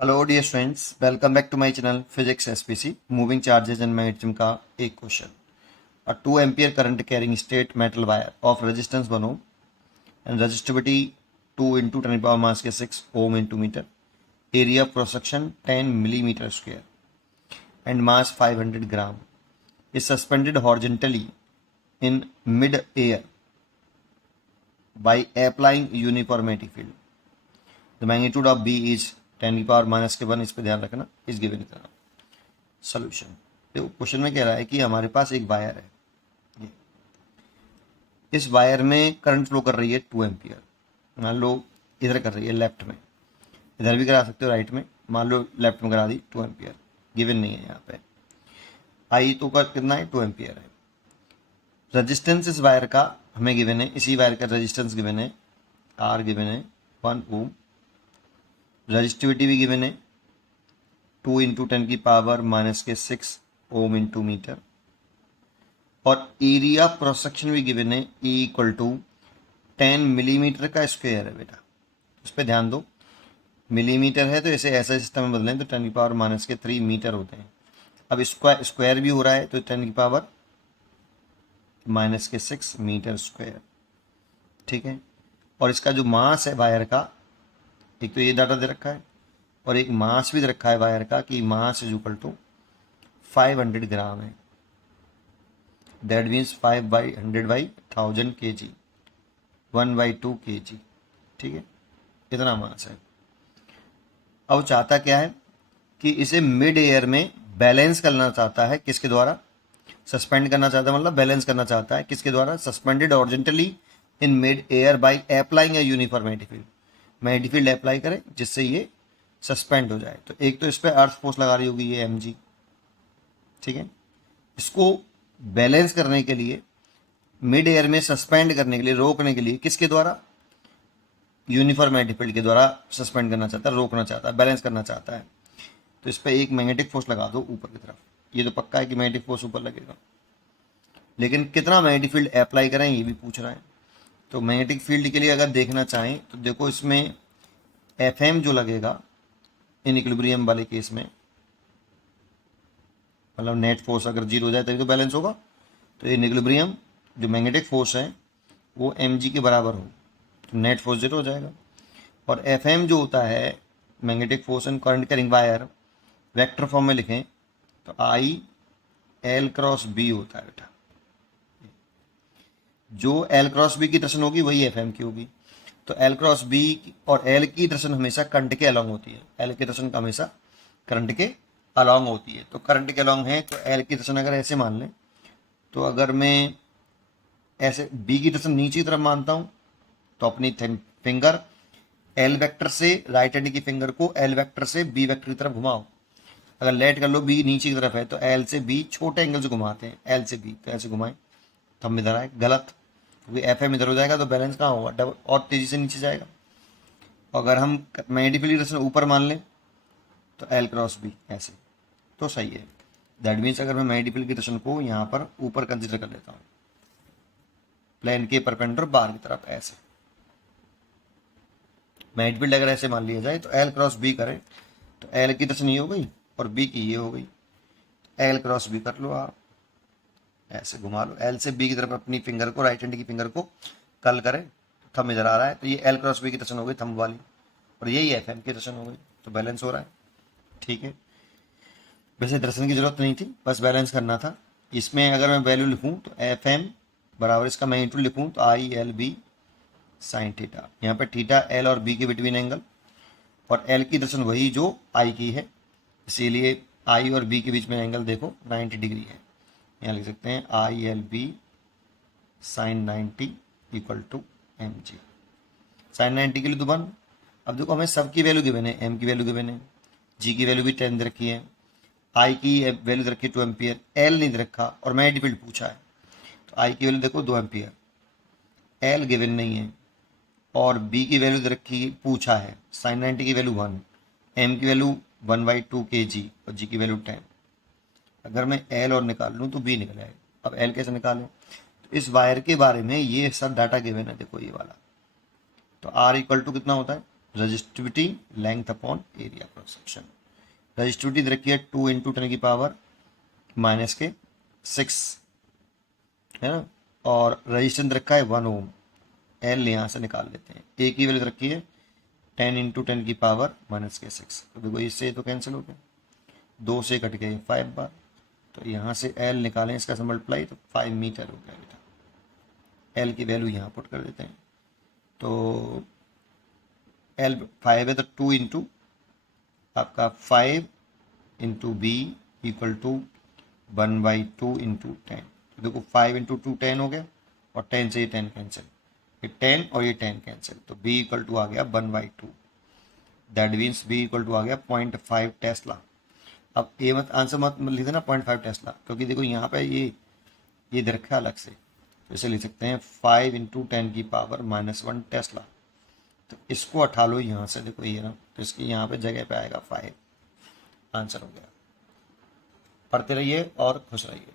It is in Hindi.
Hello dear students, welcome back to my channel physics SPC moving charges and magnetism का एक question. A 2 ampere current carrying straight metal wire of resistance 1 ohm and resistivity 2 into 10 power minus के 6 ohm into metre, area of cross section 10 millimetre square and mass 500 gram is suspended horizontally in mid air by applying uniformity field. The magnitude of B is 10 की पावर माइनस के 1, इस पर ध्यान रखना, इस गिवन की तरह। सोल्यूशन देखो, क्वेश्चन में कह रहा है कि हमारे पास एक वायर है, ये इस वायर में करंट फ्लो कर रही है 2 एम्पियर। मान लो इधर कर रही है लेफ्ट में, इधर भी करा सकते हो राइट में, मान लो लेफ्ट में करा दी 2 एम्पियर, गिवन नहीं है यहाँ पे। आई तो का कितना है, 2 एम्पियर है। रेजिस्टेंस इस वायर का हमें गिवन है, इसी वायर का रेजिस्टेंस गिवन है, आर गिवन है 1 ओम, रेजिस्टिविटी भी गिवन है 2 इंटू 10 की पावर माइनस के 6 ओम इंटू मीटर, और एरिया क्रॉस सेक्शन भी गिवन है E इक्वल टू 10 मिलीमीटर का स्क्वायर है बेटा, उस पर ध्यान दो। मिलीमीटर है तो इसे ऐसा सिस्टम में बदलें तो 10 की पावर माइनस के 3 मीटर होते हैं। अब स्क्वायर भी हो रहा है तो 10 की पावर माइनस के 6 मीटर स्क्वायर, ठीक है। और इसका जो मास है वायर का, एक तो ये डाटा दे रखा है और एक मास भी दे रखा है वायर का कि मास इज इक्वल टू 500 ग्राम है। दैट मीन्स 5/100/1000 kg, 1/2 kg, ठीक है, इतना मास है। अब चाहता क्या है कि इसे मिड एयर में बैलेंस करना चाहता है, किसके द्वारा? सस्पेंड करना चाहता है, मतलब बैलेंस करना चाहता है, किसके द्वारा? Suspended horizontally in mid air by applying a uniform magnetic field. Magnetic field apply करें जिससे ये सस्पेंड हो जाए। तो एक तो इस पर अर्थ फोर्स लगा रही होगी ये mg, ठीक है। इसको बैलेंस करने के लिए, मिड एयर में सस्पेंड करने के लिए, रोकने के लिए, किसके द्वारा? यूनिफॉर्म मैग्नेटिक फील्ड के द्वारा सस्पेंड करना चाहता है, रोकना चाहता है, बैलेंस करना चाहता है। तो इस पर एक मैग्नेटिक फोर्स लगा दो ऊपर की तरफ। ये तो पक्का है कि मैग्नेटिक फोर्स ऊपर लगेगा, लेकिन कितना मैग्नेटिक फील्ड अप्लाई करें ये भी पूछ रहा है। तो मैग्नेटिक फील्ड के लिए अगर देखना चाहें तो देखो, इसमें Fm जो लगेगा इन इक्विलिब्रियम वाले केस में, मतलब नेट फोर्स अगर जीरो हो जाए तभी तो बैलेंस होगा। तो इन इक्विलिब्रियम जो मैग्नेटिक फोर्स है वो mg के बराबर हो तो नेट फोर्स जीरो हो जाएगा। और Fm जो होता है magnetic force in current carrying wire, vector form में लिखें तो I L क्रॉस B होता है बेटा। जो L क्रॉस B की डायरेक्शन होगी वही Fm की होगी। तो L क्रॉस B और L की डायरेक्शन हमेशा करंट के अलॉन्ग होती है, L की डायरेक्शन हमेशा करंट के अलॉन्ग होती है। तो करंट के अलॉन्ग है तो L की डायरेक्शन अगर ऐसे मान लें, तो अगर मैं ऐसे B की डायरेक्शन नीचे की तरफ मानता हूँ तो अपनी फिंगर L वेक्टर से, राइट हैंड की फिंगर को L वेक्टर से B वेक्टर की तरफ घुमाओ। अगर लेट कर लो, B नीचे की तरफ है तो L से B छोटे एंगल से घुमाते हैं, L से B तो ऐसे घुमाएं, थंब इधर आए, गलत, क्योंकि Fm इधर हो जाएगा तो बैलेंस कहाँ होगा, डबल और तेजी से नीचे जाएगा। अगर हम मैग्नेटिक फील्ड डायरेक्शन ऊपर मान लें तो L क्रॉस B ऐसे, तो सही है। दैट मीन्स अगर मैं मैग्नेटिक फील्ड की डायरेक्शन को यहाँ पर ऊपर कंसिडर कर लेता हूँ, प्लेन के परपेंडिकुलर बाहर की तरफ ऐसे, मैग्नेटिक फील्ड अगर ऐसे मान लिया जाए तो L क्रॉस B करें तो L की डायरेक्शन ये हो गई और B की ये हो गई। L क्रॉस B कर लो आप, ऐसे घुमा लो, L से B की तरफ अपनी फिंगर को, राइट हैंड की फिंगर को कल करें, थंब इधर आ रहा है तो ये L क्रॉस B की डायरेक्शन हो गई थंब वाली, और यही Fm की डायरेक्शन हो गई, तो बैलेंस हो रहा है, ठीक है। वैसे दर्शन की जरूरत नहीं थी, बस बैलेंस करना था। इसमें अगर मैं वैल्यू लिखूं तो Fm बराबर इसका मैग्नीट्यूड लिखूं तो ILB साइन थीटा, यहाँ पे थीटा L और B के बिटवीन एंगल, और L की डायरेक्शन वही जो I की है, इसीलिए I और B के बीच में एंगल देखो 90 डिग्री है। यहाँ लिख सकते हैं ILB sine 90 equal to mg। Sine 90 के लिए तो 1। अब देखो हमें सब की वैल्यू गिवन है, m की वैल्यू गिवन है, g की वैल्यू भी 10 दे रखी है, I की वैल्यू दे रखी है 2 एम्पियर, L नहीं दे रखा और मैग्नेटिक फील्ड पूछा है तो I की वैल्यू देखो 2 एम्पियर, L गिवन नहीं है, और B की वैल्यू दे रखी पूछा है, साइन 90 की वैल्यू 1, m की वैल्यू 1/2 kg और g की वैल्यू 10। अगर मैं L और निकाल लूँ तो B निकल आएगा। अब L कैसे निकालें? तो इस वायर के बारे में ये सब डाटा गिवन है, देखो ये वाला। तो R इक्वल टू कितना होता है? Resistivity length upon area cross section. Resistivity दे रखी है 2 इंटू 10 की पावर -6 है ना, और रजिस्टेंस रखा है 1 ओम। एल यहाँ से निकाल लेते हैं। ए की वैल्यू रखी है 10 इंटू 10 की पावर -6। तो देखो इससे तो कैंसिल हो गया, 2 से कट गए 5 बार, तो यहाँ से एल निकालें इसका से मल्टीप्लाई, तो 5 मीटर हो गया बेटा। एल की वैल्यू यहाँ पुट कर देते हैं, तो एल 5 है तो 2 इंटू आपका 5 into B equal to 1/2 into 10। तो देखो 5 इंटू 2 10 हो गया, और 10 से ये 10 कैंसिल, ये 10 और ये 10 कैंसिल, तो बी इक्वल टू आ गया 1/2। That means B equal to आ गया 0.5 टेस्ला। अब ये मत आंसर मत लिख देना 0.5 टेस्ला, क्योंकि देखो यहाँ पे ये दे रखा है अलग से, तो इसे लिख सकते हैं 5 इंटू 10 की पावर -1 टेस्ला। तो इसको हटा लो यहाँ से, देखो ये ना, तो इसकी यहाँ पे जगह पे आएगा 5। आंसर हो गया। पढ़ते रहिए और खुश रहिए।